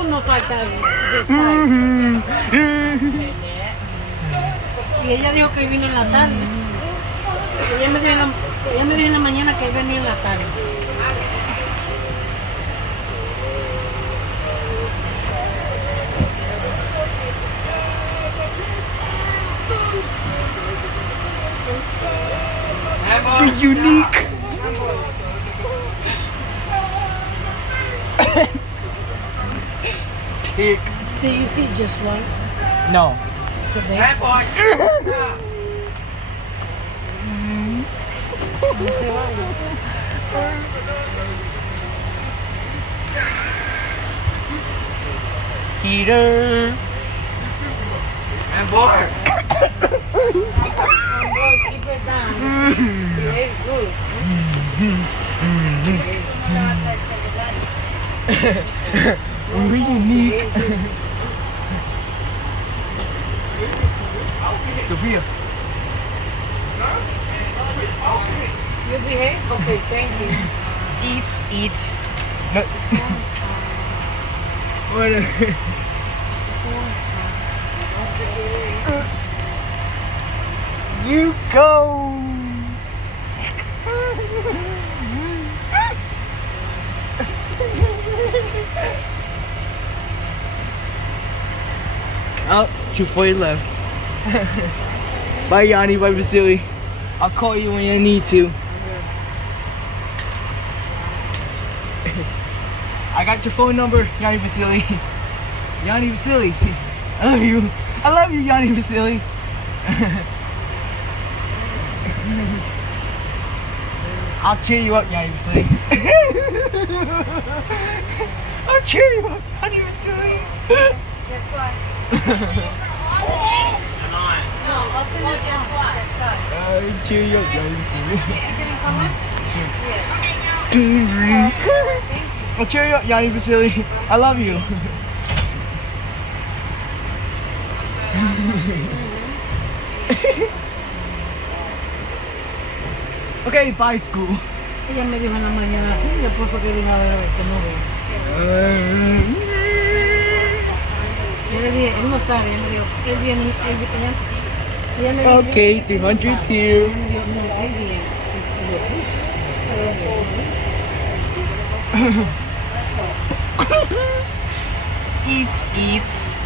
Uno falta de sal. Y ella dijo que vino en la tarde. Ella me dijo en la mañana que venía en la tarde. The unique. Pick. Did you see just one No. today? Peter. I'm bored. Keep it down. Behave good. We're unique. Sophia. You behave? Okay, thank you. Eats. No. What? You go. Oh, 240 left. Bye, Yanni. Bye, Vasily. I'll call you when I need to. I got your phone number, Yanni Vasily. Yanni Vasily. I love you. I love you, Yanni Vasily. I'll cheer you up, Yanni Vasily. I'll cheer you up, Yanni Vasily. Guess what? No, open it guess what? I'll cheer you up, Yanni Vasily. You didn't come in? I'll cheer you up, Yanni Vasily. I love you. Okay, bye, school. Ella me dijo en la mañana así, después fue que vino a ver que no veo. Yo le dije, él no sabe, ella me dijo, él viene, ella me dijo, Okay, 300 here. ella me dijo, no, él viene. Eats.